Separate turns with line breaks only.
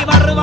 y barba.